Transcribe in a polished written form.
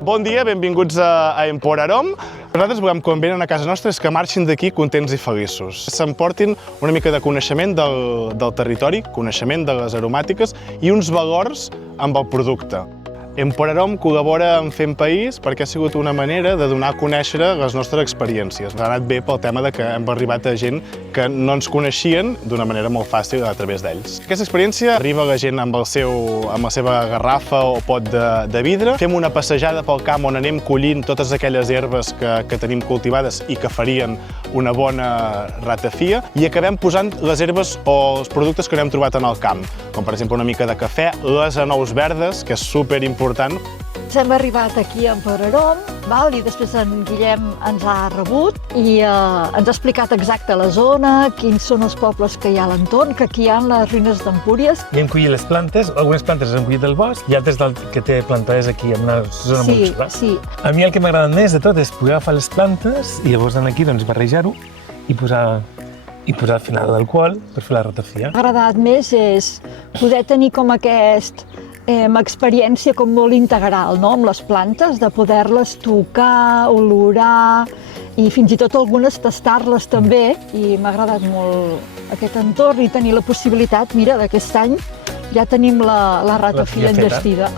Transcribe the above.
Bon dia, benvinguts a Emporarom. Nosaltres volem, quan venen a casa nostra, és que marxin d'aquí contents i feliços. S'emportin una mica de coneixement del territori, coneixement de les aromàtiques i uns valors amb el producte. Emporarom col·labora amb Fem País perquè ha sigut una manera de donar a conèixer les nostres experiències. Ha anat bé pel tema de que hem arribat a gent que no ens coneixien d'una manera molt fàcil a través d'ells. Aquesta experiència arriba a la gent amb la seva garrafa o pot de vidre. Fem una passejada pel camp on anem collint totes aquelles herbes que tenim cultivades i que farien una bona ratafia i acabem posant les herbes o els productes que no hem trobat en el camp, com per exemple una mica de cafè, les anous verdes, que és superimportant. Hem arribat aquí a Emporarom i després en Guillem ens ha rebut i ens ha explicat exacte la zona, quins són els pobles que hi ha a l'entorn, que aquí hi ha les ruïnes d'Empúries. I hem collit les plantes, algunes plantes les hem collit del bosc i altres que té plantades aquí en una zona molt xula. Sí. A mi el que m'agrada més de tot és poder agafar les plantes i llavors anar aquí barrejar-ho i posar al final l'alcohol per fer la ratafia. M'ha agradat més és poder tenir com aquesta experiència com molt integral, no? Amb les plantes, de poder-les tocar, olorar i fins i tot algunes tastar-les també, i m'ha agradat molt aquest entorn i tenir la possibilitat, mira, d'aquest any ja tenim la ratafia enllestida.